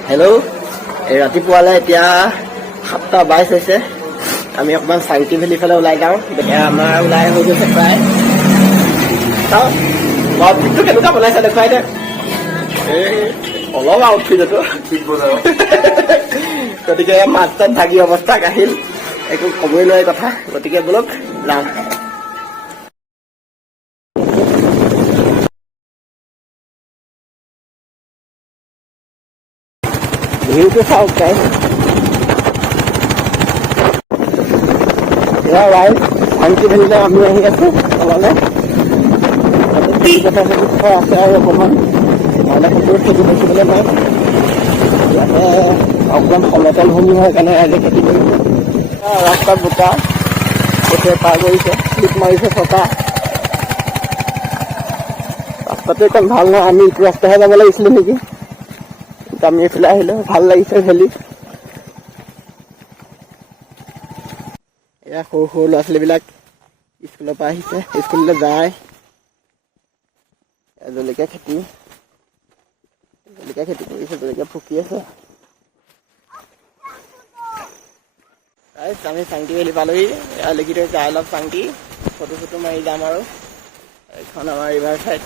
Hello', এই ৰাতিপুৱালে এতিয়া 7:22 হৈছে। আমি অকণমান চাংটি ভেলি ফালে ওলাই যাওঁ। এতিয়া আমাৰ ওলাই হৈ গৈছে প্ৰায়। চাওঁ আউটফিটটো কেনেকুৱা বনাইছে দেখুৱাই দে। এই অলপ আউটফিট এইটো গতিকে মাত্ৰাত ভাগি অৱস্থা কাহিল, একো ক'বই নোৱাৰি কথা। গতিকে বলক যাওঁ। ভিউটো চাওক গাইজ। এয়া ৰাইজ চাংটি ভেলিলৈ আমি আহি আছো তললৈ। আছে আৰু অকণমান নহ'লে সেইটো খেতি দেখিবলৈ নাই। ইয়াতে অকণমান সমতল ভূমি হয় কাৰণে ৰাইজে খেতি কৰিছে। ৰাস্তাত বোকা গোটেই পাৰ কৰিছে, শ্লিপ মাৰিছে চকা। ৰাস্তাটো একদম ভাল নহয়, আমি ইটো ৰাস্তাহে যাব লাগিছিলে নেকি। আমি এইফালে আহিলো, ভাল লাগিছে ভেলি। এয়া সৰু সৰু ল'ৰা ছোৱালীবিলাক স্কুলৰ পৰা আহিছে, স্কুললৈ যায়। জলকীয়া খেতি কৰিছে, জলকীয়া ফুকি আছে। আমি চাংটি ভেলি পালোহি। লিখি থৈছে আই লাভ চাংটি। ফটো চটো মাৰি যাম আৰু এইখন আমাৰ ৰিভাৰ চাইড।